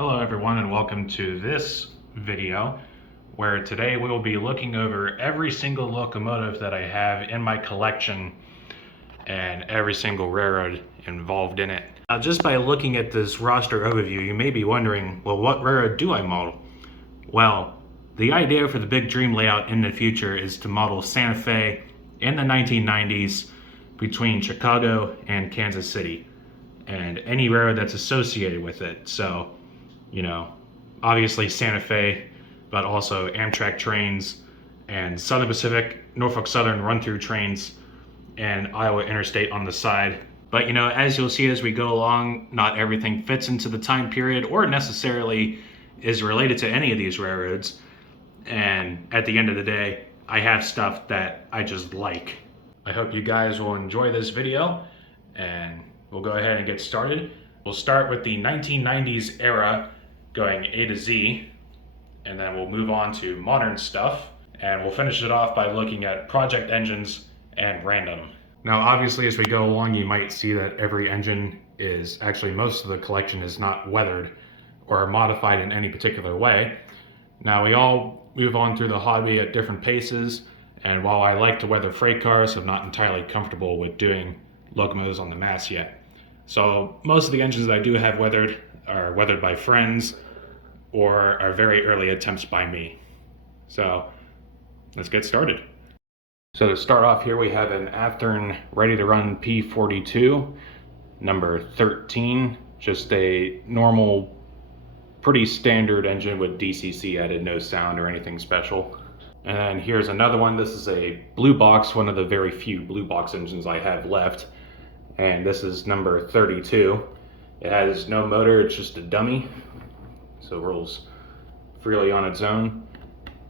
Hello everyone and welcome to this video where today we will be looking over every single locomotive that I have in my collection and every single railroad involved in it. Now, just by looking at this roster overview, you may be wondering, well, what railroad do I model? Well, the idea for the big dream layout in the future is to model Santa Fe in the 1990s between Chicago and Kansas City and any railroad that's associated with it. So, obviously Santa Fe, but also Amtrak trains and Southern Pacific, Norfolk Southern run-through trains, and Iowa Interstate on the side. But as you'll see as we go along, not everything fits into the time period or necessarily is related to any of these railroads. And at the end of the day, I have stuff that I just like. I hope you guys will enjoy this video, and we'll go ahead and get started. We'll start with the 1990s era, going A to Z, and then we'll move on to modern stuff, and we'll finish it off by looking at project engines and random. Now, obviously, as we go along, you might see that every engine is, actually most of the collection is not weathered or modified in any particular way. Now, we all move on through the hobby at different paces, and while I like to weather freight cars, I'm not entirely comfortable with doing locomotives on the mass yet. So most of the engines that I do have weathered are weathered by friends or are very early attempts by me. So let's get started. So to start off here, we have an Athearn ready to run P42, number 13, just a normal, pretty standard engine with DCC added, no sound or anything special. And then here's another one. This is a blue box, one of the very few blue box engines I have left. And this is number 32. It has no motor, it's just a dummy. So it rolls freely on its own.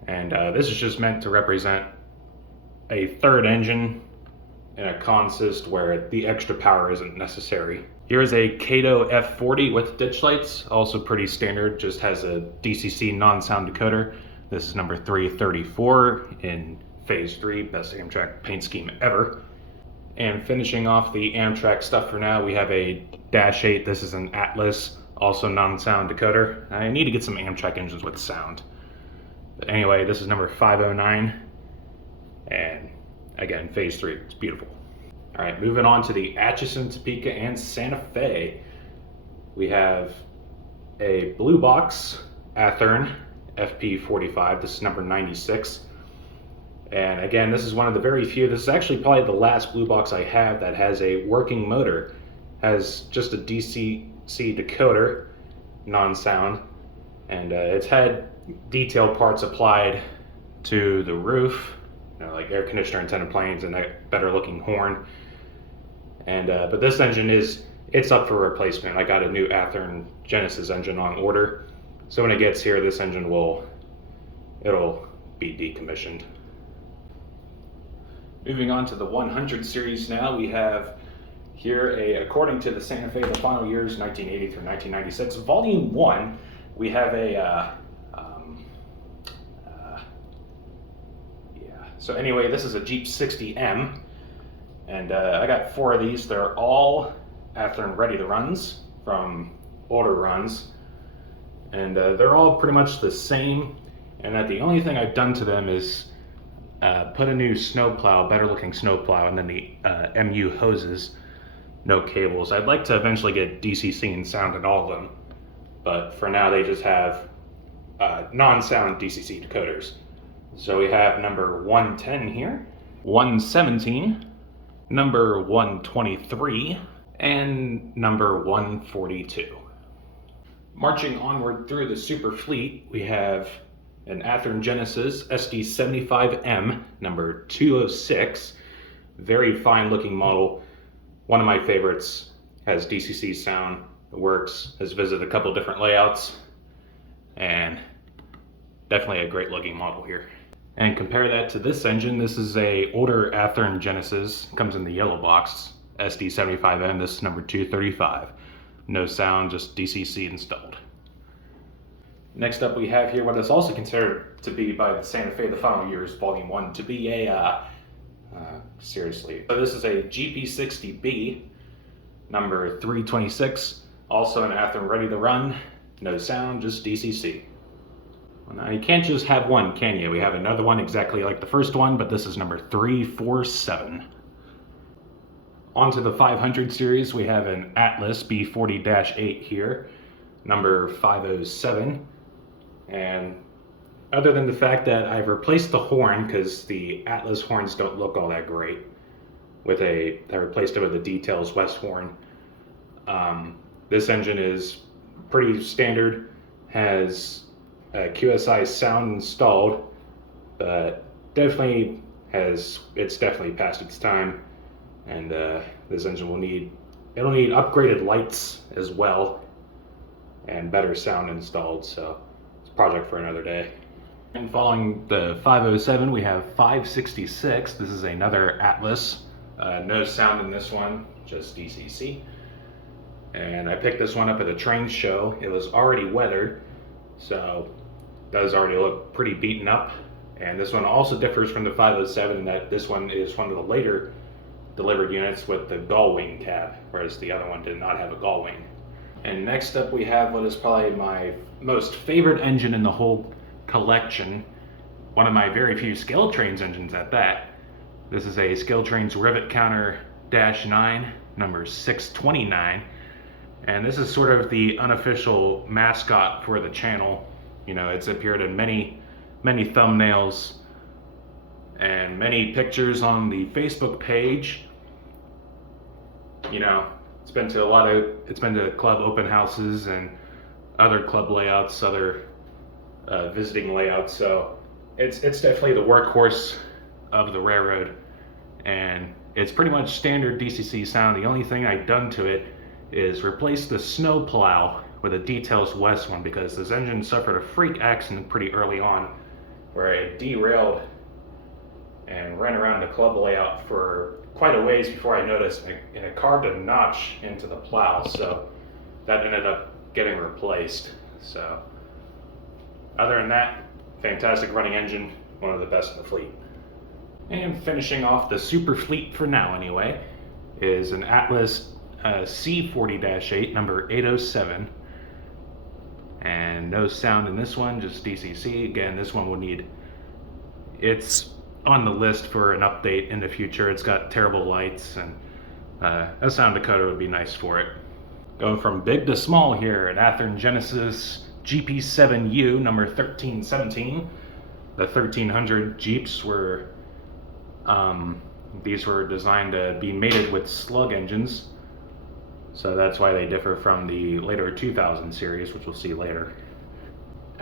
And this is just meant to represent a third engine in a consist where the extra power isn't necessary. Here's a Kato F40 with ditch lights, also pretty standard, just has a DCC non-sound decoder. This is number 334 in phase 3, best Amtrak paint scheme ever. And finishing off the Amtrak stuff for now, we have a Dash 8. This is an Atlas, also non-sound decoder. I need to get some Amtrak engines with sound. But anyway, this is number 509. And again, phase 3, it's beautiful. All right, moving on to the Atchison, Topeka, and Santa Fe. We have a blue box Athearn FP45. This is number 96. And again, this is one of the very few. This is actually probably the last blue box I have that has a working motor. Has just a DCC decoder, non-sound, and it's had detail parts applied to the roof, like air conditioner antenna planes and a better looking horn. And but this engine it's up for replacement. I got a new Athearn Genesis engine on order, so when it gets here, this engine it'll be decommissioned. Moving on to the 100 series now, we have here according to the Santa Fe, the final years 1980 through 1996, volume 1, we have so anyway, this is a Jeep 60M, and I got 4 of these. They're all Athearn ready to runs from older runs, and they're all pretty much the same, and that the only thing I've done to them is put a new snowplow, better looking snowplow, and then the MU hoses, no cables. I'd like to eventually get DCC and sound in all of them, but for now they just have non-sound DCC decoders. So we have number 110 here, 117, number 123, and number 142. Marching onward through the super fleet, we have an Athearn Genesis SD75M, number 206. Very fine looking model. One of my favorites. Has DCC sound. It works. Has visited a couple different layouts. And definitely a great looking model here. And compare that to this engine. This is a older Athearn Genesis. Comes in the yellow box. SD75M. This is number 235. No sound, just DCC installed. Next up, we have here what is also considered to be by the Santa Fe, the final years, volume 1, to be a, seriously. So this is a GP60B, number 326, also an Athearn ready to run, No sound, just DCC. Well, now you can't just have one, can you? We have another one exactly like the first one, but this is number 347. On to the 500 series, we have an Atlas B40-8 here, number 507. And other than the fact that I've replaced the horn, because the Atlas horns don't look all that great, I replaced it with a Details West horn. This engine is pretty standard, has a QSI sound installed, but it's definitely past its time. And this engine will need upgraded lights as well and better sound installed, so it's a project for another day. And following the 507, we have 566. This is another Atlas. No sound in this one, just DCC. And I picked this one up at a train show. It was already weathered, so it does already look pretty beaten up. And this one also differs from the 507 in that this one is one of the later delivered units with the gull wing cab, whereas the other one did not have a gull wing. And next up we have what is probably my most favorite engine in the whole collection, one of my very few Scale Trains engines at that. This is a Scale Trains Rivet Counter -9, number 629, and this is sort of the unofficial mascot for the channel. You know, it's appeared in many thumbnails and many pictures on the Facebook page. You know, it's been to club open houses and other club layouts, other visiting layouts. So it's definitely the workhorse of the railroad, and it's pretty much standard DCC sound. The only thing I've done to it is replace the snow plow with a Details West one, because this engine suffered a freak accident pretty early on where it derailed and ran around the club layout for quite a ways before I noticed, and it carved a notch into the plow, so that ended up getting replaced. So other than that, fantastic running engine, one of the best in the fleet. And finishing off the super fleet for now anyway, is an Atlas C40-8, number 807. And no sound in this one, just DCC. Again, this one will it's on the list for an update in the future. It's got terrible lights, and a sound decoder would be nice for it. Going from big to small here, an Athearn Genesis GP7U, number 1317. The 1300 Jeeps were, these were designed to be mated with slug engines, so that's why they differ from the later 2000 series, which we'll see later.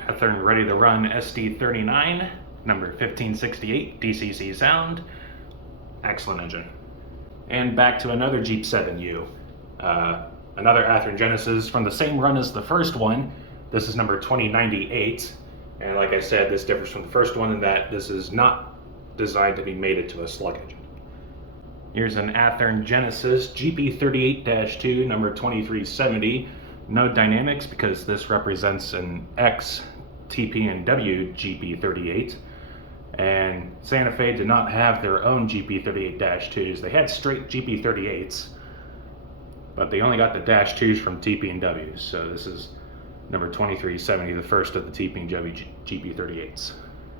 Athearn Ready to Run SD39, number 1568, DCC sound, excellent engine. And back to another Jeep 7U, another Athearn Genesis from the same run as the first one. This is number 2098, and like I said, this differs from the first one in that this is not designed to be mated to a slug engine. Here's an Athearn Genesis GP38-2, number 2370. No dynamics because this represents an ex-TP&W GP38. And Santa Fe did not have their own GP38-2s. They had straight GP38s, but they only got the -2s from TP&W. So this is number 2370, the first of the TP&W GP38s.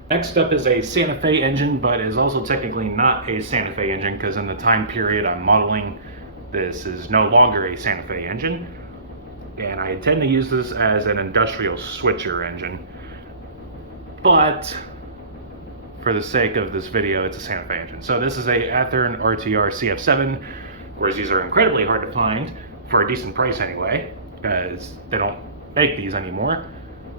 Next up is a Santa Fe engine, but is also technically not a Santa Fe engine because in the time period I'm modeling, this is no longer a Santa Fe engine. And I intend to use this as an industrial switcher engine. But for the sake of this video, it's a Santa Fe engine. So this is a Athearn RTR CF7. Of course, these are incredibly hard to find for a decent price anyway, because they don't make these anymore.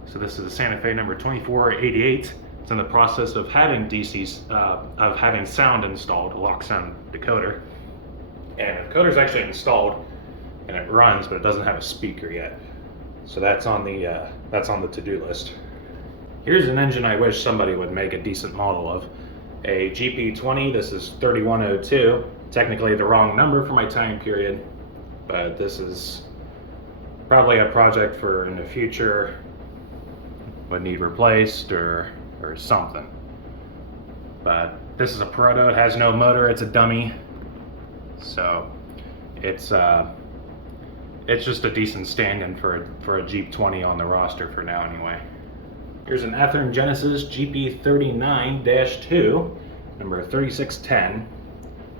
So this is a Santa Fe number 2488. It's in the process of having having sound installed, a lock sound decoder. And the decoder's actually installed and it runs, but it doesn't have a speaker yet. So that's on the to-do list. Here's an engine I wish somebody would make a decent model of. A GP20, this is 3102. Technically the wrong number for my time period, but this is probably a project for in the future, would need replaced or something. But this is a proto, it has no motor, it's a dummy. So it's it's just a decent stand-in for a Jeep 20 on the roster for now anyway. Here's an Athearn Genesis GP39-2, number 3610.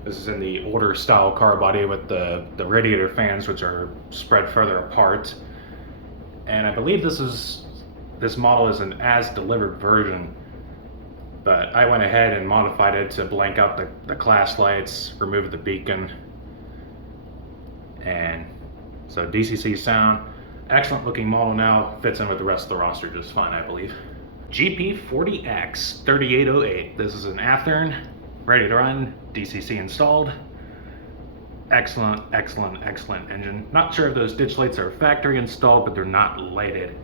This is in the older style car body with the radiator fans, which are spread further apart. And I believe this model is an as-delivered version, but I went ahead and modified it to blank out the class lights, remove the beacon, and so DCC sound. Excellent looking model now, fits in with the rest of the roster just fine, I believe. GP40X 3808. This is an Athearn, ready to run, DCC installed. Excellent, excellent, excellent engine. Not sure if those ditch lights are factory installed, but they're not lighted,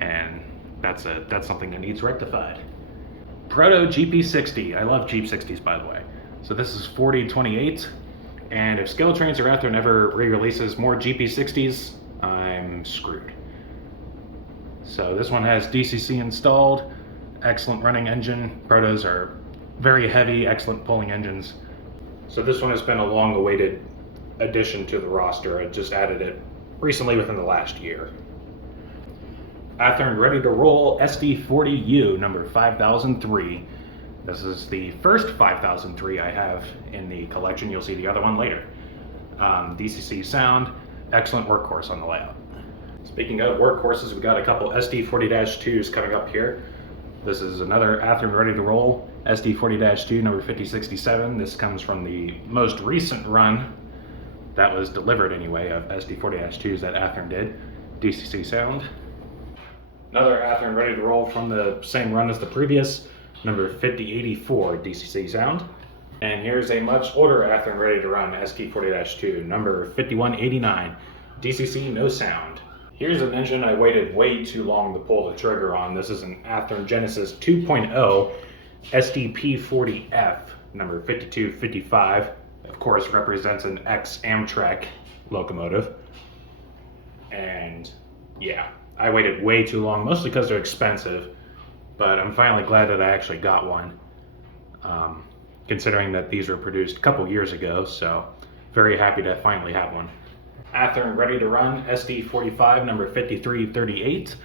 and that's something that needs rectified. Proto GP60. I love Jeep 60s, by the way. So this is 4028, and if Scale Trains or Athearn ever re-releases more GP60s, I'm screwed. So this one has DCC installed, excellent running engine. Protos are very heavy, excellent pulling engines. So this one has been a long-awaited addition to the roster. I just added it recently within the last year. Athearn Ready to Roll SD40U number 5003. This is the first 5003 I have in the collection. You'll see the other one later. DCC sound, excellent workhorse on the layout. Speaking of workhorses, we've got a couple SD40-2s coming up here. This is another Athearn Ready to Roll SD40-2 number 5067. This comes from the most recent run that was delivered anyway of SD40-2s that Athearn did. DCC sound. Another Athearn Ready to Roll from the same run as the previous, number 5084 DCC sound. And here's a much older Athearn Ready to Run SD40-2, number 5189 DCC no sound. Here's an engine I waited way too long to pull the trigger on. This is an Athearn Genesis 2.0 SDP40F, number 5255. Of course, represents an ex-Amtrak locomotive. And yeah, I waited way too long, mostly because they're expensive, but I'm finally glad that I actually got one, considering that these were produced a couple years ago, so very happy to finally have one. Athearn Ready to Run SD45 number 5338.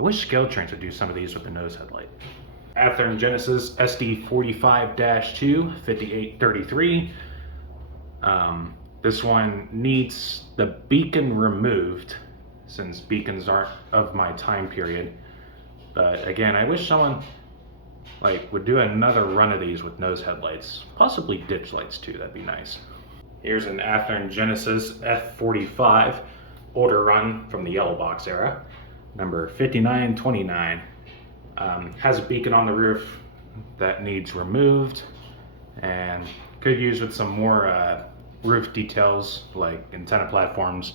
I wish Scale Trains would do some of these with the nose headlight. Athearn Genesis SD45-2 5833. This one needs the beacon removed, since beacons aren't of my time period. But again, I wish someone would do another run of these with nose headlights, possibly ditch lights too. That'd be nice. Here's an Athearn Genesis F45, older run from the yellow box era, number 5929. Has a beacon on the roof that needs removed, and could use with some more roof details like antenna platforms.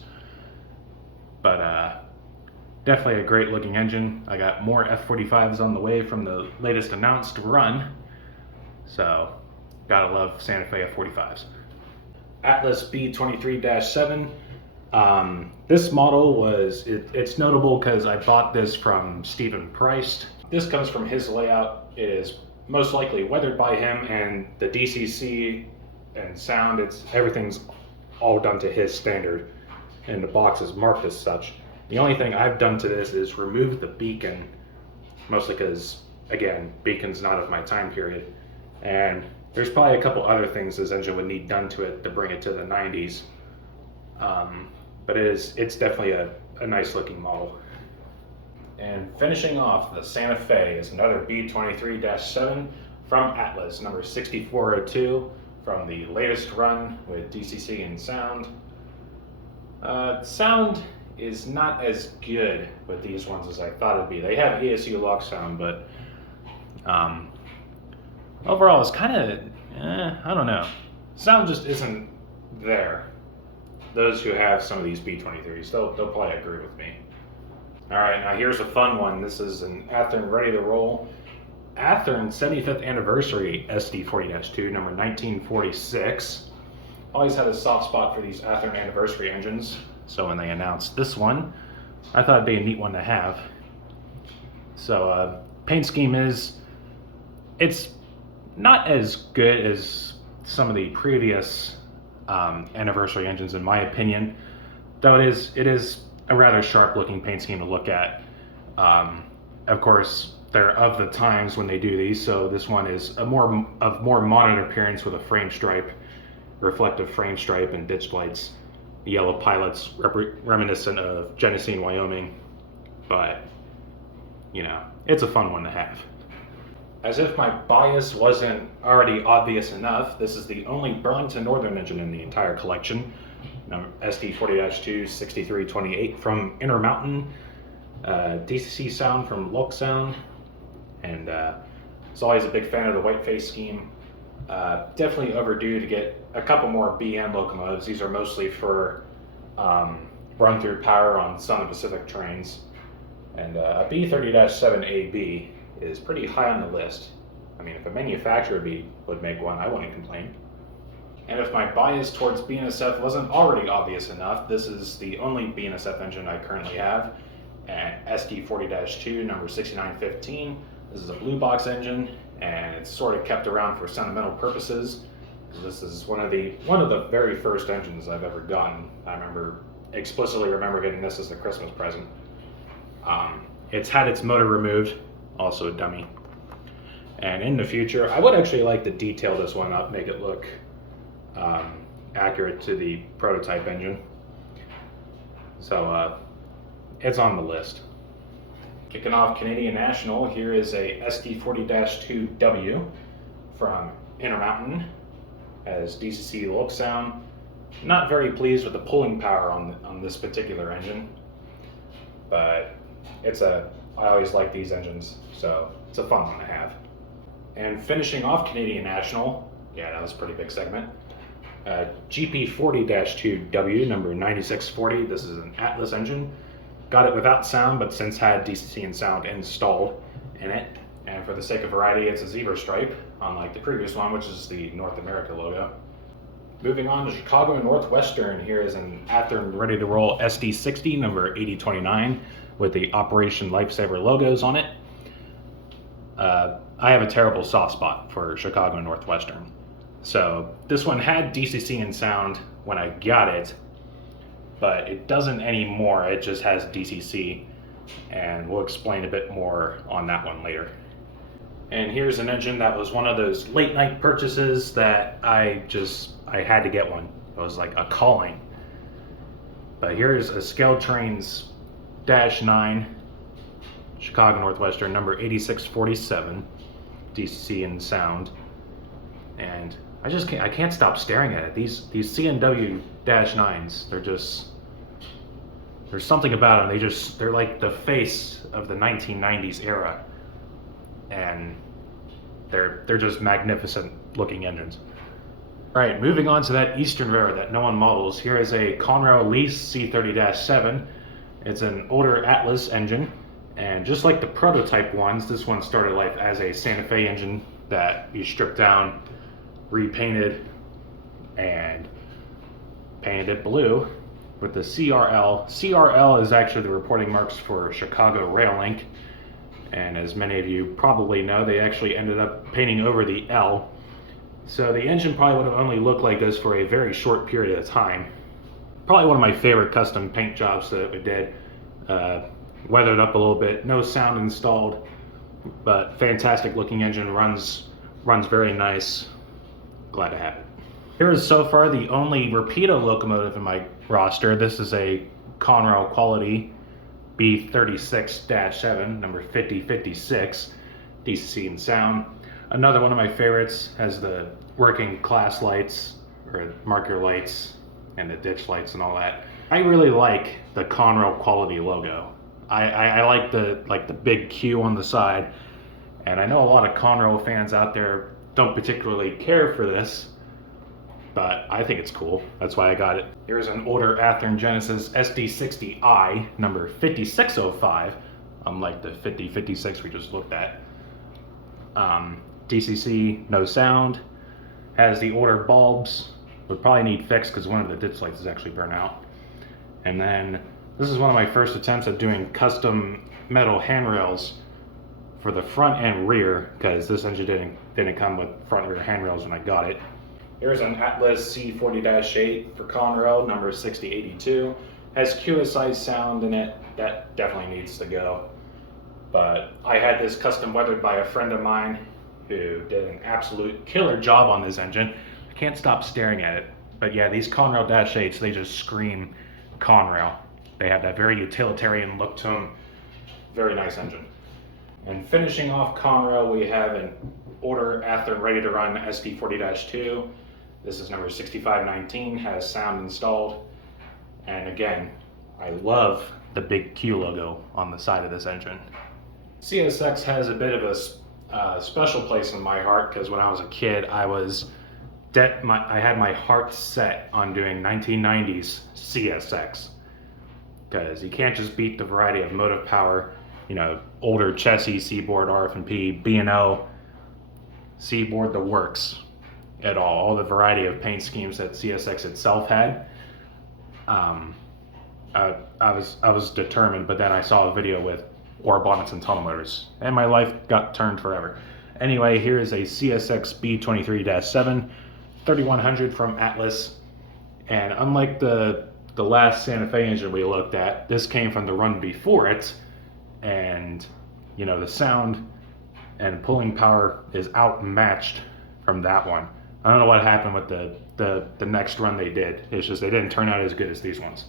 But definitely a great looking engine. I got more F45s on the way from the latest announced run, so gotta love Santa Fe F45s. Atlas B23-7. This model was, it's notable because I bought this from Stephen Price. This comes from his layout. It is most likely weathered by him, and the DCC and sound, everything's all done to his standard, and the box is marked as such. The only thing I've done to this is remove the beacon, mostly because, again, beacon's not of my time period, and there's probably a couple other things this engine would need done to it to bring it to the 90s, but it's definitely a nice looking model. And finishing off the Santa Fe is another B23-7 from Atlas, number 6402, from the latest run with DCC and sound. Sound is not as good with these ones as I thought it'd be. They have ESU lock sound, but overall it's kind of, I don't know. Sound just isn't there. Those who have some of these B23s, they'll probably agree with me. All right, now here's a fun one. This is an Athearn Ready to Roll Athearn 75th Anniversary SD40-2, number 1946. Always had a soft spot for these Athearn Anniversary engines, so when they announced this one, I thought it'd be a neat one to have. So paint scheme it's not as good as some of the previous anniversary engines in my opinion. though it is a rather sharp looking paint scheme to look at. Of course, they're of the times when they do these, so this one is more modern appearance with a frame stripe, reflective frame stripe, and ditch lights. The yellow pilots reminiscent of Genesee, Wyoming, but you know, it's a fun one to have. As if my bias wasn't already obvious enough, this is the only Burlington Northern engine in the entire collection. SD40-2 6328 from Intermountain, DCC sound from Loc Sound, and was always a big fan of the whiteface scheme. Definitely overdue to get a couple more BN locomotives. These are mostly for run-through power on Southern Pacific trains. And a B30-7AB is pretty high on the list. I mean, if a manufacturer would make one, I wouldn't complain. And if my bias towards BNSF wasn't already obvious enough, this is the only BNSF engine I currently have, at SD40-2, number 6915. This is a blue box engine, and it's sort of kept around for sentimental purposes. This is one of the very first engines I've ever gotten. I explicitly remember getting this as a Christmas present. It's had its motor removed, also a dummy. And in the future, I would actually like to detail this one up, make it look accurate to the prototype engine. So it's on the list. Kicking off Canadian National, here is a SD40-2W from Intermountain as DCC Loc Sound. Not very pleased with the pulling power on this particular engine, but I always like these engines, so it's a fun one to have. And finishing off Canadian National, yeah, that was a pretty big segment. GP40-2W, number 9640. This is an Atlas engine. Got it without sound, but since had DCC and sound installed in it. And for the sake of variety, it's a zebra stripe, unlike the previous one, which is the North America logo. Moving on to Chicago Northwestern, here is an Athearn Ready to Roll SD60, number 8029, with the Operation Lifesaver logos on it. I have a terrible soft spot for Chicago Northwestern. So this one had DCC and sound when I got it, but it doesn't anymore. It just has DCC, and we'll explain a bit more on that one later. And here's an engine that was one of those late night purchases that I had to get one. It was like a calling. But here's a Scale Trains -9, Chicago Northwestern, number 8647, DCC and sound. And I can't stop staring at it. These C&W -9s, there's something about them. They're like the face of the 1990s era. And they're just magnificent looking engines. All right, moving on to that Eastern Railroad that no one models. Here is a Conrail Leased C30-7. It's an older Atlas engine, and just like the prototype ones, this one started life as a Santa Fe engine that you stripped down, repainted, and painted it blue with the CRL. CRL is actually the reporting marks for Chicago Rail Link, and as many of you probably know, they actually ended up painting over the L. So the engine probably would have only looked like this for a very short period of time. Probably one of my favorite custom paint jobs that we did. Weathered up a little bit, no sound installed, but fantastic looking engine, runs very nice. Glad to have it. Here is so far the only Rapido locomotive in my roster. This is a Conrail quality B36-7, number 5056, DCC and sound. Another one of my favorites, has the working class lights, or marker lights, and the ditch lights and all that. I really like the Conrail quality logo. I like the big Q on the side, and I know a lot of Conrail fans out there don't particularly care for this, but I think it's cool. That's why I got it. Here's an older Athearn Genesis SD60i, number 5605, unlike the 5056 we just looked at. DCC, no sound, has the older bulbs, would probably need fixed because one of the ditch lights is actually burnt out. And then this is one of my first attempts at doing custom metal handrails for the front and rear, because this engine didn't come with front and rear handrails when I got it. Here's an Atlas C40-8 for Conrail, number 6082, Has QSI sound in it. That definitely needs to go. But I had this custom weathered by a friend of mine who did an absolute killer job on this engine. I can't stop staring at it. But yeah, these Conrail Dash 8s, they just scream Conrail. They have that very utilitarian look to them. Very nice engine. And finishing off Conrail, we have an older Athearn ready to run SD40-2. This is number 6519, has sound installed. And again, I love the big Q logo on the side of this engine. CSX has a bit of a special place in my heart because when I was a kid, I had my heart set on doing 1990s CSX, because you can't just beat the variety of motive power, you know, older chassis, Seaboard, RF&P, B&O, Seaboard, the works at all the variety of paint schemes that CSX itself had. I was determined, but then I saw a video with ore bonnets and tunnel motors, and my life got turned forever. Anyway, here is a CSX B23-7 3100 from Atlas, and unlike the last Santa Fe engine we looked at, this came from the run before it, and you know, the sound and pulling power is outmatched from that one. I don't know what happened with the next run they did. It's just they didn't turn out as good as these ones.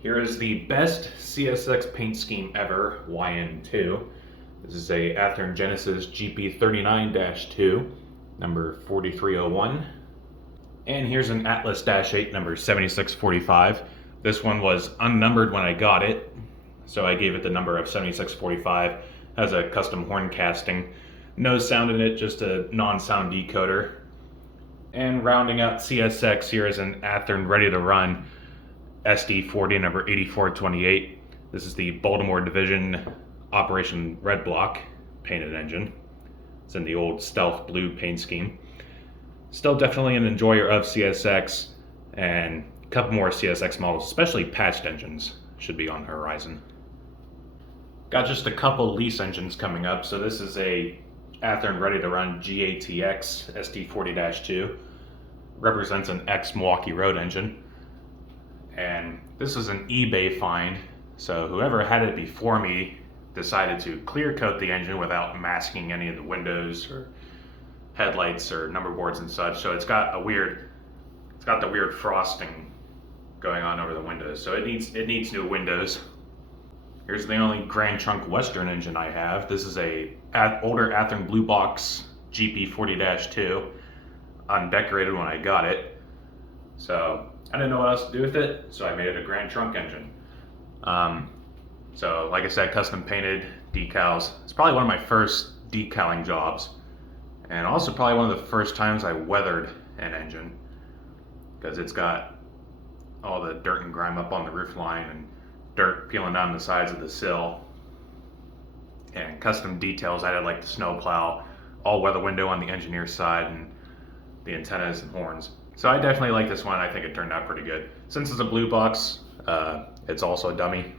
Here is the best CSX paint scheme ever, YN2. This is a Athearn Genesis GP39-2, number 4301. And here's an Atlas Dash 8, number 7645. This one was unnumbered when I got it, so I gave it the number of 7645. Has a custom horn casting. No sound in it, just a non-sound decoder. And rounding out CSX, here is an Athearn ready to run SD40 number 8428. This is the Baltimore Division Operation Red Block painted engine. It's in the old stealth blue paint scheme. Still definitely an enjoyer of CSX, and a couple more CSX models, especially patched engines, should be on the horizon. Got just a couple lease engines coming up. So this is a Athearn ready to run GATX SD40-2. Represents an ex-Milwaukee Road engine. And this was an eBay find, so whoever had it before me decided to clear coat the engine without masking any of the windows or headlights or number boards and such. So it's got the weird frosting going on over the windows. So it needs new windows. Here's the only Grand Trunk Western engine I have. This is a older Athearn Blue Box GP40-2, undecorated when I got it. So I didn't know what else to do with it, so I made it a Grand Trunk engine. So like I said, custom painted decals. It's probably one of my first decaling jobs, and also probably one of the first times I weathered an engine, because it's got all the dirt and grime up on the roof line and dirt peeling down the sides of the sill. And custom details, I did like the snow plow, all weather window on the engineer's side, and the antennas and horns. So I definitely like this one. I think it turned out pretty good. Since it's a blue box, it's also a dummy.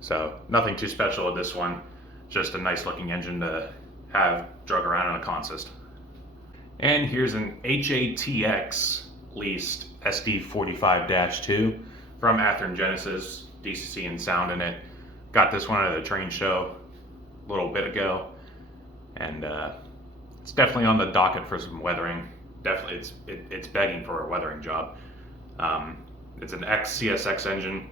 So nothing too special with this one. Just a nice looking engine to have drug around in a consist. And here's an HATX leased SD45-2 from Athearn Genesis, DCC and sound in it. Got this one at a train show a little bit ago, and it's definitely on the docket for some weathering. Definitely, it's begging for a weathering job. It's an ex-CSX engine,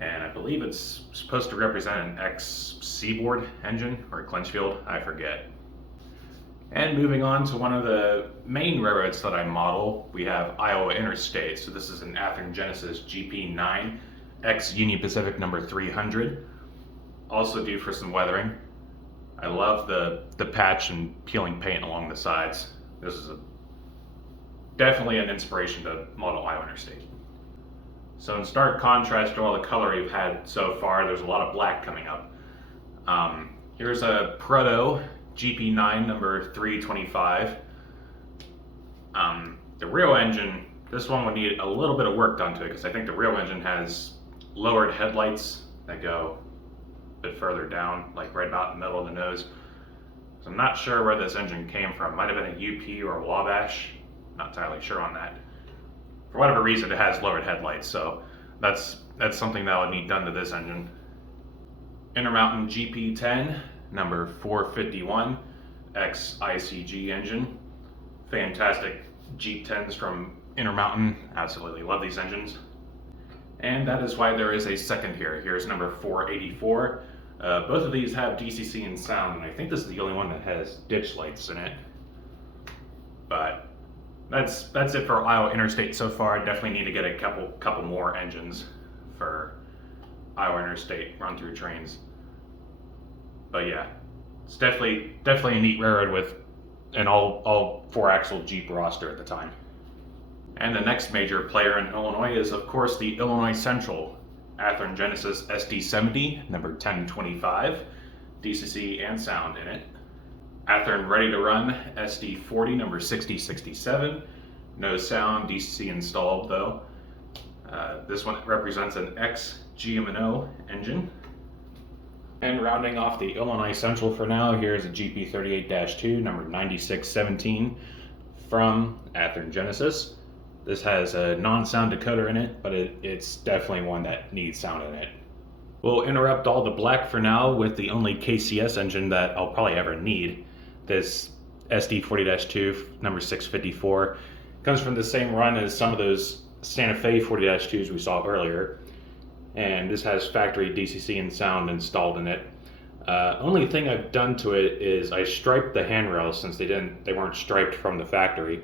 and I believe it's supposed to represent an ex-Seaboard engine, or Clinchfield, I forget. And moving on to one of the main railroads that I model, we have Iowa Interstate. So this is an Athearn Genesis GP9, ex-Union Pacific number 300. Also due for some weathering. I love the patch and peeling paint along the sides. This is definitely an inspiration to model Iowa Interstate. So in stark contrast to all the color we've had so far, there's a lot of black coming up. Here's a Proto GP9 number 325. The real engine, this one would need a little bit of work done to it, because I think the real engine has lowered headlights that go a bit further down, like right about in the middle of the nose. So I'm not sure where this engine came from. Might have been a UP or a Wabash. Not entirely sure on that. For whatever reason, it has lowered headlights, so That's something that would need done to this engine. Intermountain GP10, number 451, ex-ICG engine. Fantastic Jeep 10s from Intermountain. Absolutely love these engines. And that is why there is a second here. Here's number 484. Both of these have DCC and sound, and I think this is the only one that has ditch lights in it. But that's it for Iowa Interstate so far. I definitely need to get a couple more engines for Iowa Interstate run-through trains. But yeah, it's definitely a neat railroad with an all 4-axle Jeep roster at the time. And the next major player in Illinois is, of course, the Illinois Central Athearn Genesis SD70, number 1025, DCC and sound in it. Athearn Ready to Run SD40, number 6067, no sound, DCC installed though. This one represents an ex-GM&O engine. And rounding off the Illinois Central for now, here's a GP38-2, number 9617 from Athearn Genesis. This has a non-sound decoder in it, but it's definitely one that needs sound in it. We'll interrupt all the black for now with the only KCS engine that I'll probably ever need. This SD40-2, number 654, comes from the same run as some of those Santa Fe 40-2s we saw earlier. And this has factory DCC and sound installed in it. Only thing I've done to it is I striped the handrails since they weren't striped from the factory.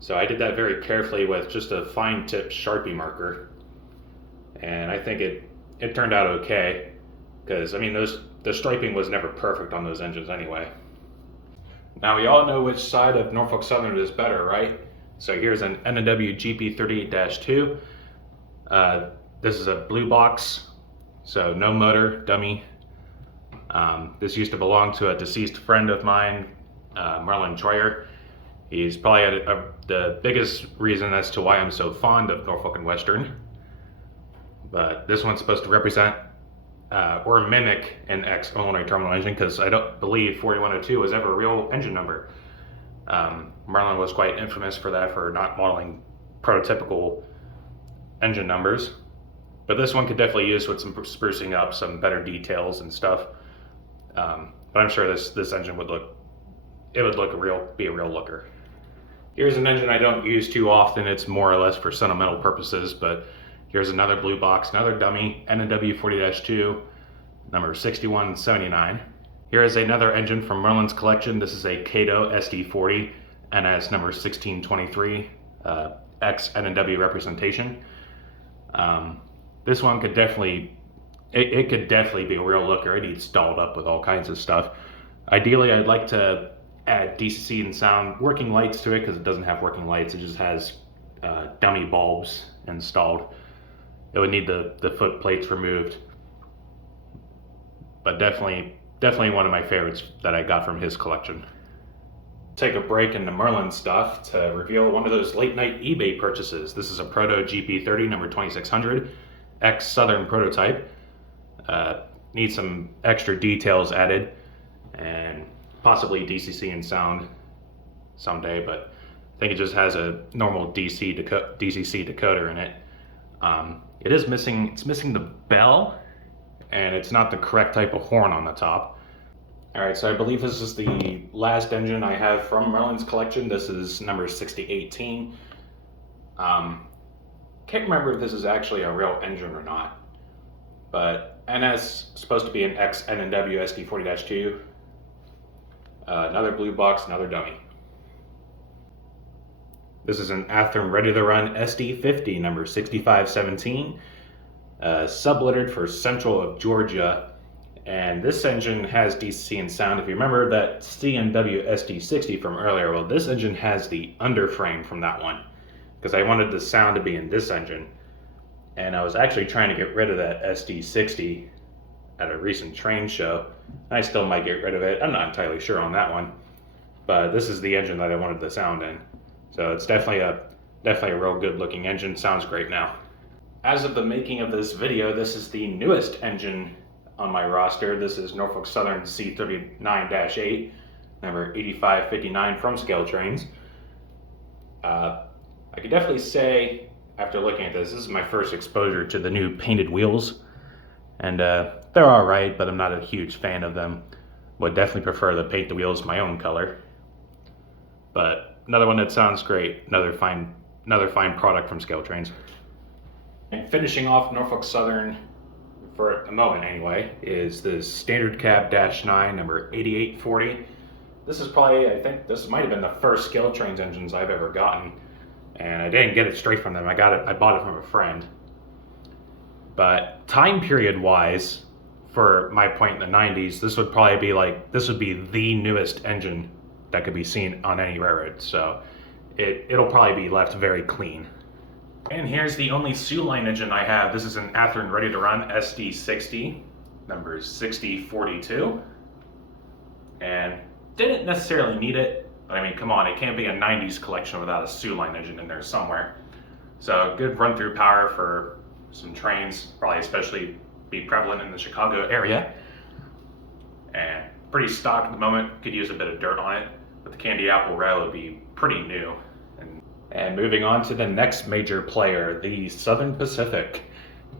So I did that very carefully with just a fine tip Sharpie marker. And I think it turned out okay, because I mean the striping was never perfect on those engines anyway. Now we all know which side of Norfolk Southern is better, right? So here's an N&W GP38-2. This is a blue box, so no motor, dummy. This used to belong to a deceased friend of mine, Marlon Troyer. He's probably the biggest reason as to why I'm so fond of Norfolk and Western. But this one's supposed to represent or mimic an ex-Illinois terminal engine, because I don't believe 4102 was ever a real engine number. Marlon was quite infamous for that, for not modeling prototypical engine numbers. But this one could definitely use with some sprucing up, some better details and stuff. But I'm sure this engine would be a real looker. Here's an engine I don't use too often. It's more or less for sentimental purposes, but here's another blue box, another dummy, N&W 40-2, number 6179. Here is another engine from Merlin's collection. This is a Cato SD40, NS number 1623, ex N&W representation. This one could definitely, it could definitely be a real looker. It needs dolled up with all kinds of stuff. Ideally, I'd like to add DCC and sound working lights to it, because it doesn't have working lights. It just has dummy bulbs installed. It would need the foot plates removed. But definitely one of my favorites that I got from his collection. Take a break in the Merlin stuff to reveal one of those late night eBay purchases. This is a Proto GP30 number 2600, ex-Southern prototype. Needs some extra details added and possibly DCC and sound someday, but I think it just has a normal DCC decoder in it. It's missing the bell, and it's not the correct type of horn on the top. Alright, so I believe this is the last engine I have from Merlin's collection. This is number 6018. Can't remember if this is actually a real engine or not, but NS is supposed to be an ex-N&W SD40-2. Another blue box, another dummy. This is an Athearn Ready to Run SD50, number 6517, sublittered for Central of Georgia. And this engine has DCC and sound. If you remember that C&W SD60 from earlier, well, this engine has the underframe from that one, because I wanted the sound to be in this engine. And I was actually trying to get rid of that SD60 at a recent train show. I still might get rid of it. I'm not entirely sure on that one. But this is the engine that I wanted the sound in. So it's definitely a real good looking engine. Sounds great now. As of the making of this video, this is the newest engine on my roster. This is Norfolk Southern C39-8, number 8559 from Scale Trains. I could definitely say After looking at this is my first exposure to the new painted wheels, and they're alright, but I'm not a huge fan of them. Would definitely prefer to paint the wheels my own color. But another one that sounds great, another fine product from Scale Trains. And finishing off Norfolk Southern for a moment anyway, is this standard cab -9 number 8840. This is probably, I think this might have been the first Scale Trains engines I've ever gotten, and I didn't get it straight from them. I bought it from a friend. But time period wise, for my point in the 90s, this would probably be the newest engine that could be seen on any railroad. So it'll probably be left very clean. And here's the only Soo Line engine I have. This is an Athearn ready to run SD60, number 6042. And didn't necessarily need it, but I mean, come on, it can't be a 90s collection without a Soo Line engine in there somewhere. So good run through power for some trains, probably especially be prevalent in the Chicago area. And pretty stock at the moment, could use a bit of dirt on it, but the candy apple rail would be pretty new. And moving on to the next major player, the Southern Pacific.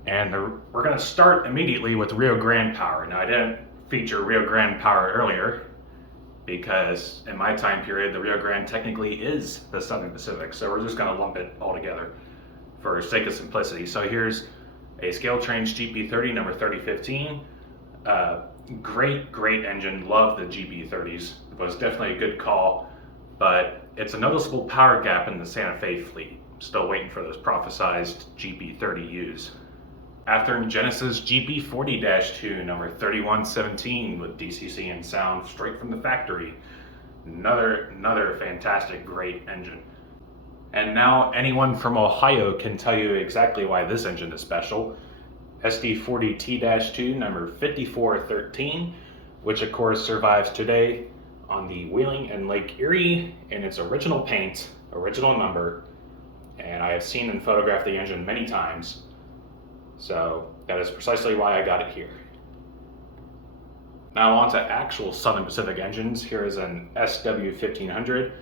And we're going to start immediately with Rio Grande Power. Now, I didn't feature Rio Grande Power earlier because in my time period, the Rio Grande technically is the Southern Pacific. So we're just going to lump it all together for sake of simplicity. So here's a Scale Trains GP30 number 3015. Great engine. Love the GP30s. It was definitely a good call, but it's a noticeable power gap in the Santa Fe fleet. Still waiting for those prophesized GP30Us. Athearn Genesis GP40-2 number 3117 with DCC and sound straight from the factory. Another fantastic, great engine. And now anyone from Ohio can tell you exactly why this engine is special. SD40T-2 number 5413, which of course survives today on the Wheeling and Lake Erie in its original paint, original number, and I have seen and photographed the engine many times, so that is precisely why I got it here. Now on to actual Southern Pacific engines. Here is an SW1500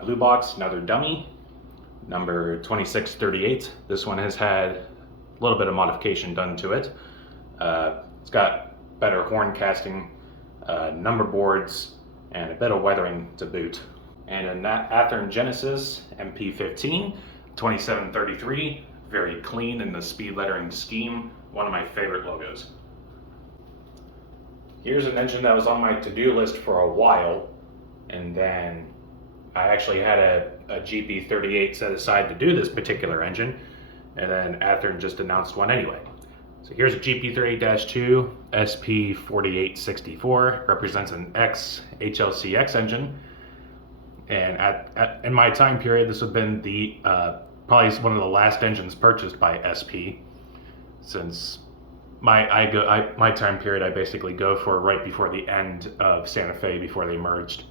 blue box, another dummy, number 2638. This one has had a little bit of modification done to it. It's got better horn casting, number boards, and a bit of weathering to boot. And an Athearn Genesis MP15 2733, very clean in the speed lettering scheme, one of my favorite logos. Here's an engine that was on my to-do list for a while, and then I actually had a GP38 set aside to do this particular engine, and then Athearn just announced one anyway. So here's a GP38-2 SP4864, represents an ex-HLCX engine, and in my time period, this would have been the probably one of the last engines purchased by SP. Since my time period, I basically go for right before the end of Santa Fe, before they merged.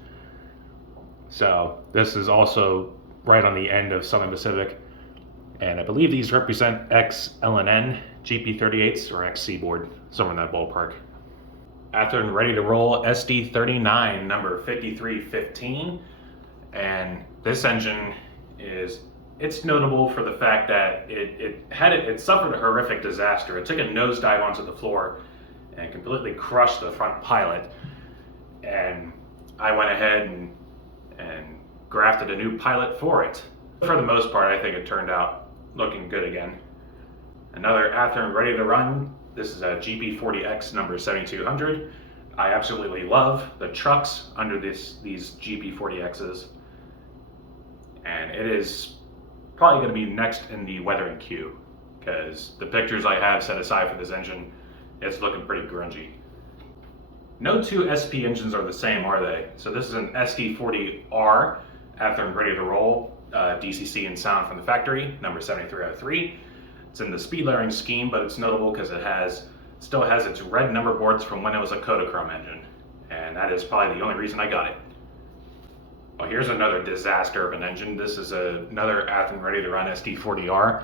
So this is also right on the end of Southern Pacific, and I believe these represent ex-LNN GP38s or ex-Seaboard, somewhere in that ballpark. Athearn ready to roll SD39 number 5315, and this engine it's notable for the fact that it suffered a horrific disaster. It took a nosedive onto the floor and completely crushed the front pilot, and I went ahead and grafted a new pilot for it. For the most part, I think it turned out looking good again. Another Athearn ready to run. This is a GP40X number 7200. I absolutely love the trucks under these GP40Xs, and it is probably going to be next in the weathering queue because the pictures I have set aside for this engine, it's looking pretty grungy. No two SP engines are the same, are they? So this is an SD40R, Athearn ready to roll, DCC and sound from the factory, number 7303. It's in the speed lettering scheme, but it's notable because it still has its red number boards from when it was a Kodachrome engine, and that is probably the only reason I got it. Well, here's another disaster of an engine. This is another Athearn ready to run SD40R,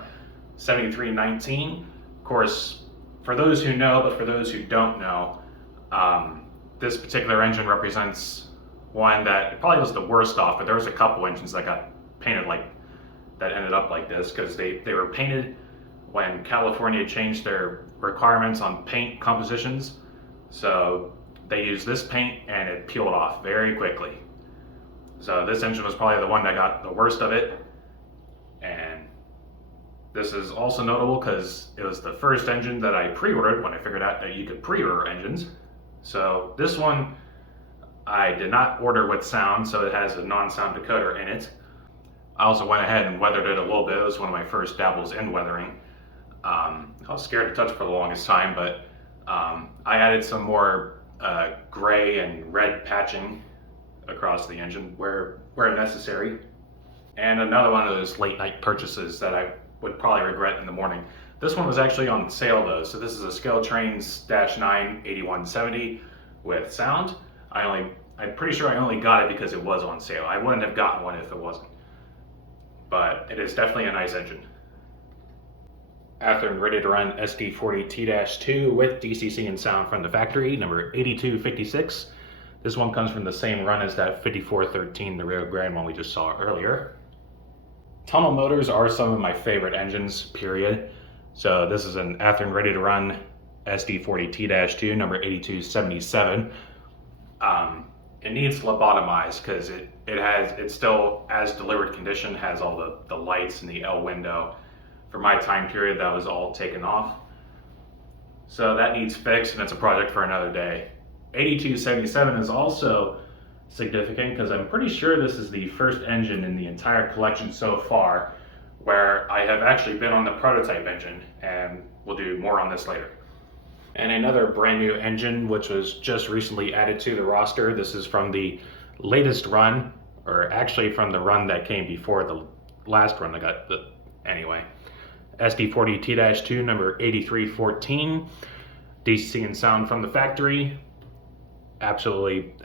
7319. Of course, for those who know, but for those who don't know, this particular engine represents one that probably was the worst off, but there was a couple engines that got painted like that ended up like this, because they were painted when California changed their requirements on paint compositions. So they used this paint and it peeled off very quickly. So this engine was probably the one that got the worst of it. And this is also notable because it was the first engine that I pre-ordered when I figured out that you could pre-order engines. So this one I did not order with sound, so it has a non-sound decoder in it. I also went ahead and weathered it a little bit. It was one of my first dabbles in weathering. I was scared to touch for the longest time, but I added some more gray and red patching across the engine where necessary. And another one of those late night purchases that I would probably regret in the morning. This one was actually on sale though. So this is a Scale-Trains -9 8170 with sound. I'm pretty sure I only got it because it was on sale. I wouldn't have gotten one if it wasn't. But it is definitely a nice engine. After and ready to run SD40T-2 with DCC and sound from the factory, number 8256. This one comes from the same run as that 5413, the Rio Grande one we just saw earlier. Tunnel motors are some of my favorite engines, period. So this is an after and ready to run SD40T-2, number 8277. It needs lobotomized because it's still, as delivered condition, has all the lights and the L window. For my time period, that was all taken off. So that needs fixed, and it's a project for another day. 8277 is also significant because I'm pretty sure this is the first engine in the entire collection so far where I have actually been on the prototype engine, and we'll do more on this later. And another brand new engine which was just recently added to the roster. This is from the latest run, or actually from the run that came before the last run. Anyway. SD40T-2, number 8314. DCC and sound from the factory. Absolutely.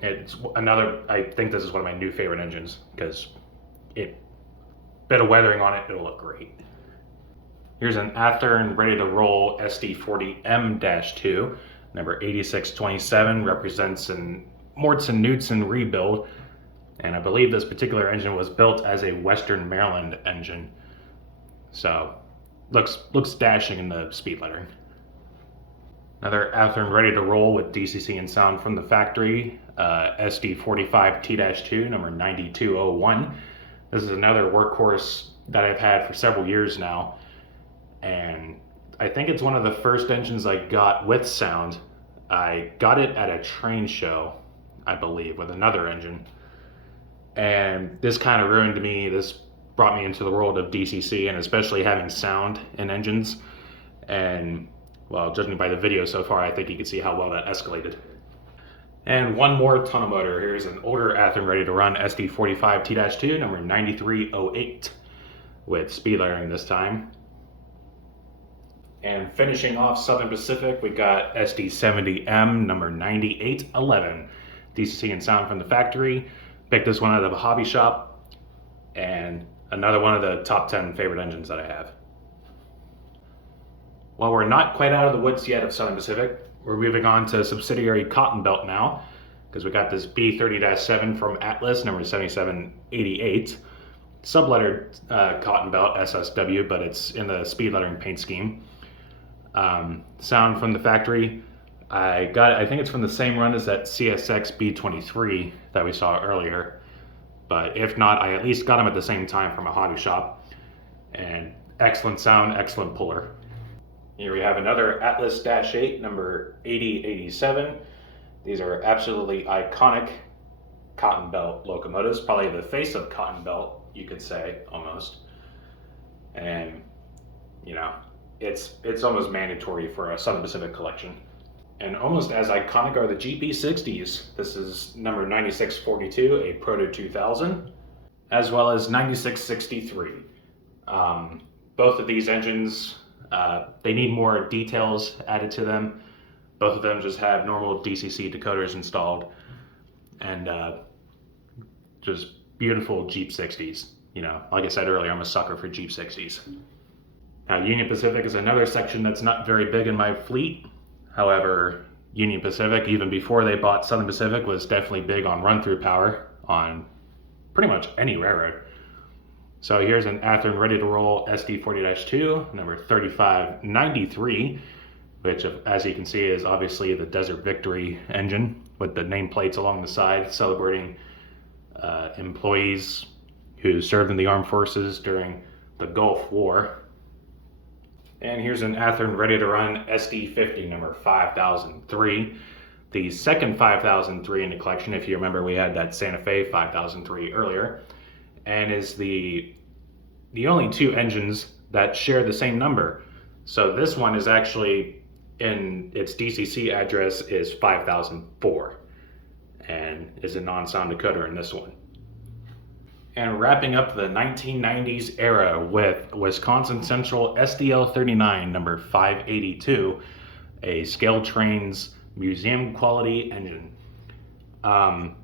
It's another, I think this is one of my new favorite engines because bit of weathering on it, it'll look great. Here's an after and ready to roll SD40M-2, number 8627, represents an Mortson Knudsen rebuild, and I believe this particular engine was built as a Western Maryland engine. So, looks dashing in the speed lettering. Another after and ready to roll with DCC and sound from the factory, SD45T-2, number 9201. This is another workhorse that I've had for several years now, and I think it's one of the first engines I got with sound. I got it at a train show, I believe, with another engine, and this kind of ruined me. This brought me into the world of DCC, and especially having sound in engines. And well, judging by the video so far, I think you can see how well that escalated. And one more tunnel motor. Here's an older after and ready to run SD45T-2, number 9308, with speed lettering this time. And finishing off Southern Pacific, we got SD70M, number 9811, DCC and sound from the factory. Picked this one out of a hobby shop, and another one of the top 10 favorite engines that I have. While we're not quite out of the woods yet of Southern Pacific, we're moving on to subsidiary Cotton Belt now, because we got this B30-7 from Atlas, number 7788. Sublettered Cotton Belt SSW, but it's in the speed lettering paint scheme. Sound from the factory. I think it's from the same run as that CSX B23 that we saw earlier. But if not, I at least got them at the same time from a hobby shop. And excellent sound, excellent puller. Here we have another Atlas-8, number 8087. These are absolutely iconic Cotton Belt locomotives, probably the face of Cotton Belt, you could say, almost. And, you know, it's almost mandatory for a Southern Pacific collection. And almost as iconic are the GP60s. This is number 9642, a Proto 2000, as well as 9663. Both of these engines, they need more details added to them. Both of them just have normal DCC decoders installed, and just beautiful Jeep 60s. You know, like I said earlier, I'm a sucker for Jeep 60s. Now, Union Pacific is another section that's not very big in my fleet. However, Union Pacific, even before they bought Southern Pacific, was definitely big on run-through power on pretty much any railroad. So here's an Athearn ready to roll SD40-2, number 3593, which, as you can see, is obviously the Desert Victory engine with the nameplates along the side celebrating employees who served in the armed forces during the Gulf War. And here's an Athearn ready to run SD50, number 5003. The second 5003 in the collection, if you remember, we had that Santa Fe 5003 earlier, and is the only two engines that share the same number. So this one is actually, in its DCC address, is 5004, and is a non-sound decoder in this one. And wrapping up the 1990s era with Wisconsin Central SDL39, number 582, a ScaleTrains museum quality engine. Had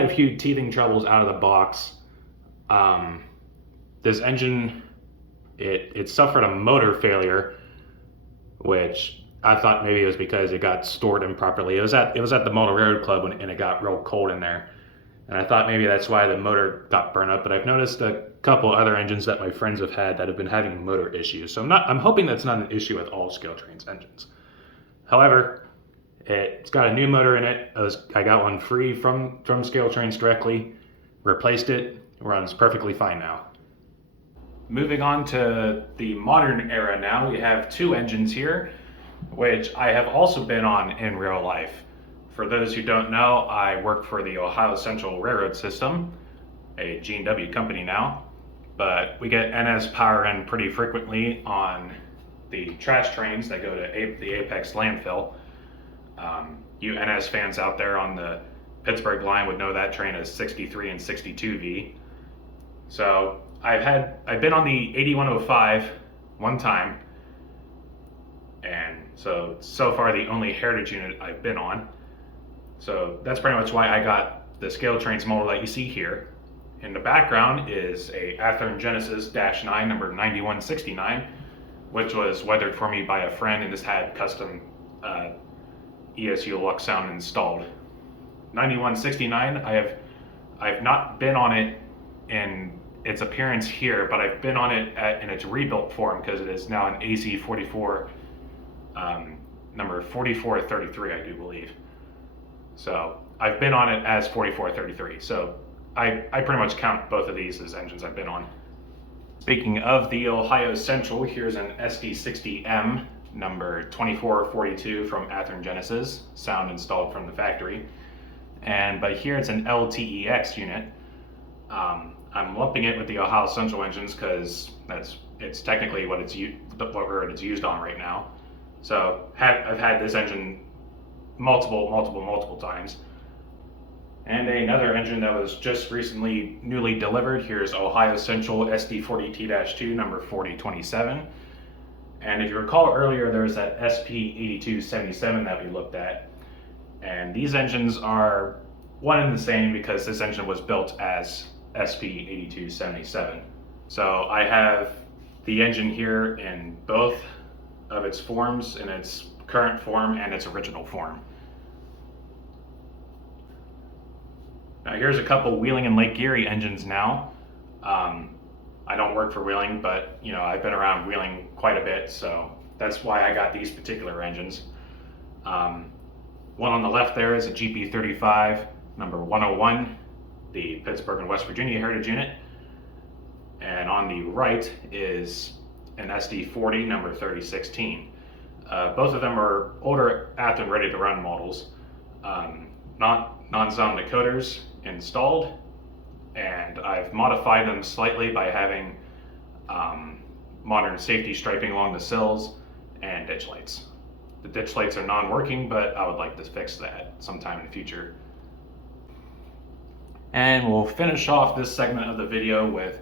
a few teething troubles out of the box. This engine, it suffered a motor failure, which I thought maybe it was because it got stored improperly. It was at the Motor Railroad Club and it got real cold in there. And I thought maybe that's why the motor got burned up, but I've noticed a couple other engines that my friends have had that have been having motor issues. So I'm hoping that's not an issue with all ScaleTrains engines. However, it's got a new motor in it. I got one free from ScaleTrains directly, replaced it, runs perfectly fine now. Moving on to the modern era now, we have two engines here, which I have also been on in real life. For those who don't know, I work for the Ohio Central Railroad System, a G&W company now, but we get NS power in pretty frequently on the trash trains that go to the Apex landfill. You NS fans out there on the Pittsburgh line would know that train is 63 and 62V. So I've been on the 8105 one time, and so far the only heritage unit I've been on. So that's pretty much why I got the ScaleTrains model that you see here. In the background is a Athearn Genesis -9, number 9169, which was weathered for me by a friend, and this had custom ESU Lux sound installed. 9169, I've not been on it in its appearance here, but I've been on it in its rebuilt form because it is now an AZ44, number 4433, I do believe. So I've been on it as 4433. So I pretty much count both of these as engines I've been on. Speaking of the Ohio Central, here's an SD60M, number 2442 from Athearn Genesis, sound installed from the factory. But here it's an LTEX unit. I'm lumping it with the Ohio Central engines because it's technically what it's used on right now. So I've had this engine multiple times. And another engine that was just recently newly delivered, here's Ohio Central SD40T-2, number 4027. And if you recall earlier, there was that SP8277 that we looked at. And these engines are one and the same because this engine was built as SP8277. So I have the engine here in both of its forms, in its current form and its original form. Now here's a couple Wheeling and Lake Erie engines now. I don't work for Wheeling, but I've been around Wheeling quite a bit, so that's why I got these particular engines. One on the left there is a GP35, number 101, the Pittsburgh and West Virginia Heritage Unit. And on the right is an SD40, number 3016. Both of them are older Athearn ready to run models, not non-sound decoders installed, and I've modified them slightly by having modern safety striping along the sills and ditch lights. The ditch lights are non-working, but I would like to fix that sometime in the future. And we'll finish off this segment of the video with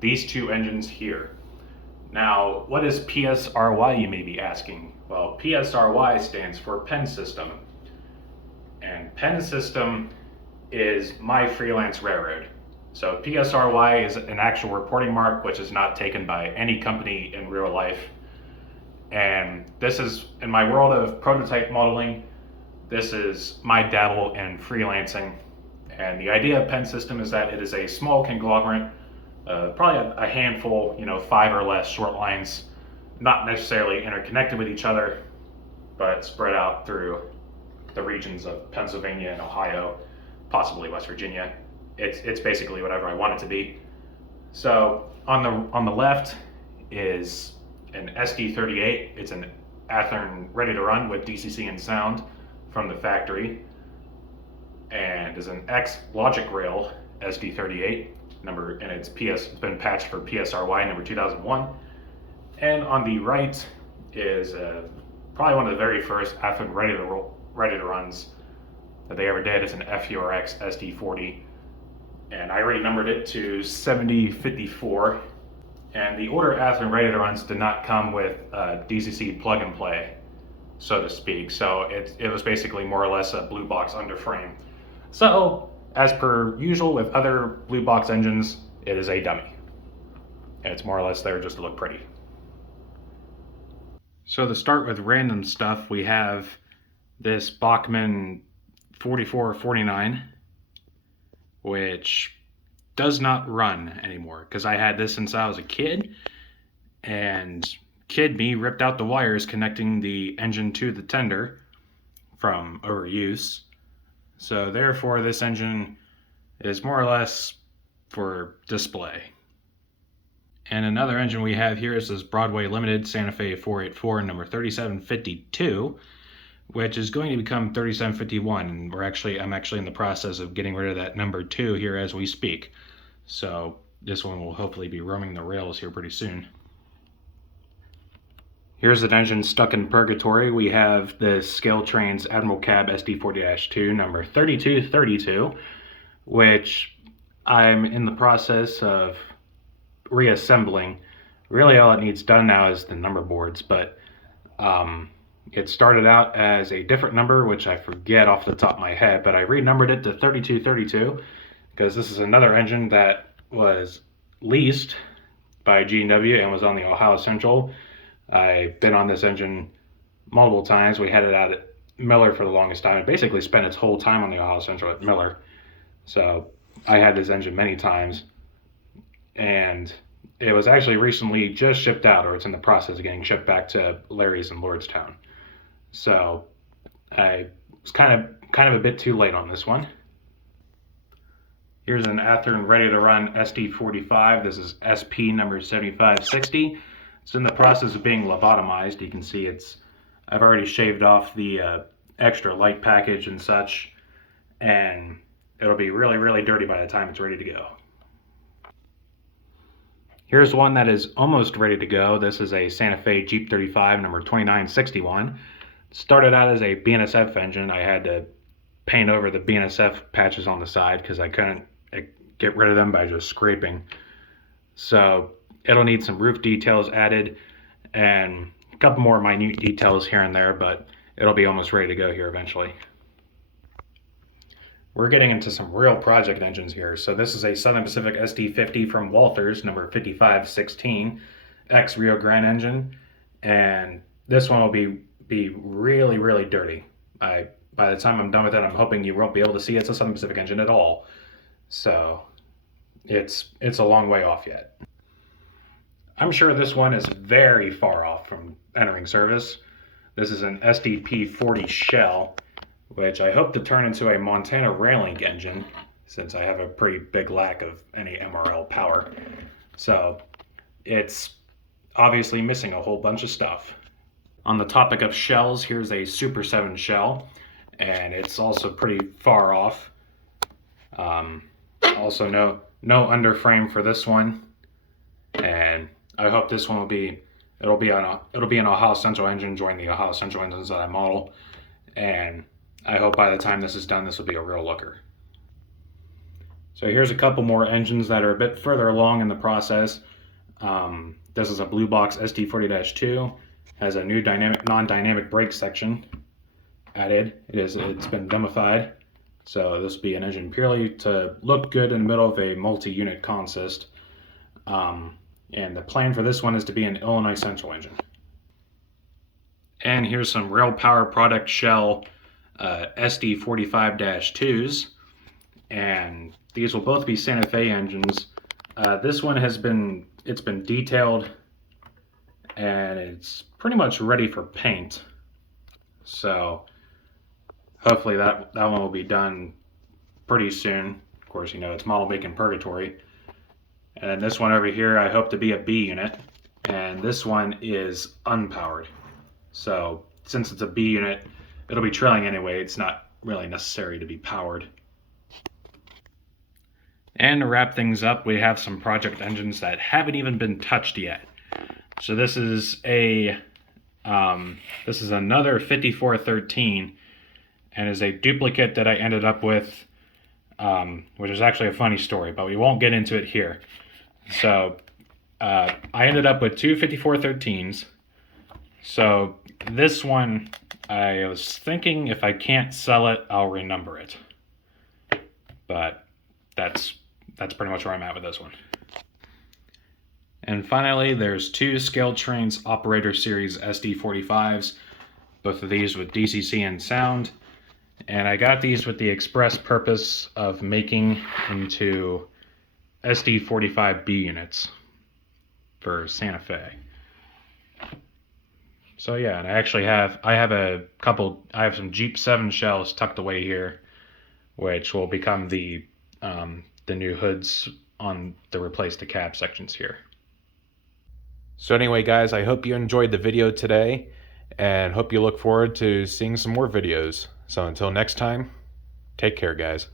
these two engines here. Now, what is PSRY, you may be asking? Well, PSRY stands for Pen System. And Pen System is my freelance railroad. So PSRY is an actual reporting mark which is not taken by any company in real life. And this is, in my world of prototype modeling, this is my dabble in freelancing. And the idea of Pen System is that it is a small conglomerate Probably a handful, 5 or less short lines, not necessarily interconnected with each other, but spread out through the regions of Pennsylvania and Ohio, possibly West Virginia. It's basically whatever I want it to be. So on the left is an SD38. It's an Athearn ready to run with DCC and sound from the factory, and is an X Logic Rail SD38 number, and it's been patched for PSRY number 2001. And on the right is probably one of the very first Athearn ready to runs that they ever did. It's an FURX SD40, and I already numbered it to 7054. And the older Athearn ready to runs did not come with DCC plug and play, so to speak. So it was basically more or less a blue box under frame. So as per usual with other blue box engines, it is a dummy. And it's more or less there just to look pretty. So to start with random stuff, we have this Bachmann 4449, which does not run anymore because I had this since I was a kid, and kid me ripped out the wires connecting the engine to the tender from overuse. So therefore this engine is more or less for display. And another engine we have here is this Broadway Limited Santa Fe 484 number 3752, which is going to become 3751, and I'm actually in the process of getting rid of that number 2 here as we speak. So this one will hopefully be roaming the rails here pretty soon. Here's an engine stuck in purgatory. We have the Scale Trains Admiral Cab SD40-2 number 3232, which I'm in the process of reassembling. Really all it needs done now is the number boards, but it started out as a different number, which I forget off the top of my head, but I renumbered it to 3232 because this is another engine that was leased by G&W and was on the Ohio Central. I've been on this engine multiple times. We had it out at Miller for the longest time. It basically spent its whole time on the Ohio Central at Miller. So I had this engine many times, and it was actually recently just shipped out, or it's in the process of getting shipped back to Larry's in Lordstown. So I was kind of a bit too late on this one. Here's an Athearn ready to run SD45. This is SP number 7560. It's in the process of being lobotomized. You can see I've already shaved off the extra light package and such, and it'll be really, really dirty by the time it's ready to go. Here's one that is almost ready to go. This is a Santa Fe Jeep 35 number 2961. Started out as a BNSF engine. I had to paint over the BNSF patches on the side because I couldn't get rid of them by just scraping. So it'll need some roof details added and a couple more minute details here and there, but it'll be almost ready to go here eventually. We're getting into some real project engines here. So this is a Southern Pacific SD50 from Walthers, number 5516, ex Rio Grande engine, and this one will be really, really dirty. By the time I'm done with it, I'm hoping you won't be able to see it's a Southern Pacific engine at all. So it's a long way off yet. I'm sure this one is very far off from entering service. This is an SDP40 Shell, which I hope to turn into a Montana Rail-Link engine, since I have a pretty big lack of any MRL power. So it's obviously missing a whole bunch of stuff. On the topic of shells, here's a Super 7 shell, and it's also pretty far off. Also no underframe for this one, and I hope this one it'll be an Ohio Central engine, join the Ohio Central engines that I model, and I hope by the time this is done, this will be a real looker. So here's a couple more engines that are a bit further along in the process. This is a Blue Box SD40-2, has a new non-dynamic brake section added. It's been demofied, so this will be an engine purely to look good in the middle of a multi-unit consist. And the plan for this one is to be an Illinois Central engine. And here's some Rail Power Product Shell SD45-2s, and these will both be Santa Fe engines This one it's been detailed and it's pretty much ready for paint. So hopefully that one will be done pretty soon. Of course, you know, it's model making purgatory. And this one over here, I hope to be a B unit. And this one is unpowered. So since it's a B unit, it'll be trailing anyway. It's not really necessary to be powered. And to wrap things up, we have some project engines that haven't even been touched yet. So this is another 5413, and is a duplicate that I ended up with, which is actually a funny story, but we won't get into it here. So I ended up with two 5413s. So this one, I was thinking if I can't sell it, I'll renumber it. But that's pretty much where I'm at with this one. And finally, there's two Scale Trains Operator Series SD45s, both of these with DCC and sound. And I got these with the express purpose of making into SD45B units for Santa Fe. So yeah, and I have some Jeep 7 shells tucked away here, which will become the new hoods on the replace the cab sections here. So anyway, guys, I hope you enjoyed the video today and hope you look forward to seeing some more videos. So until next time, take care, guys.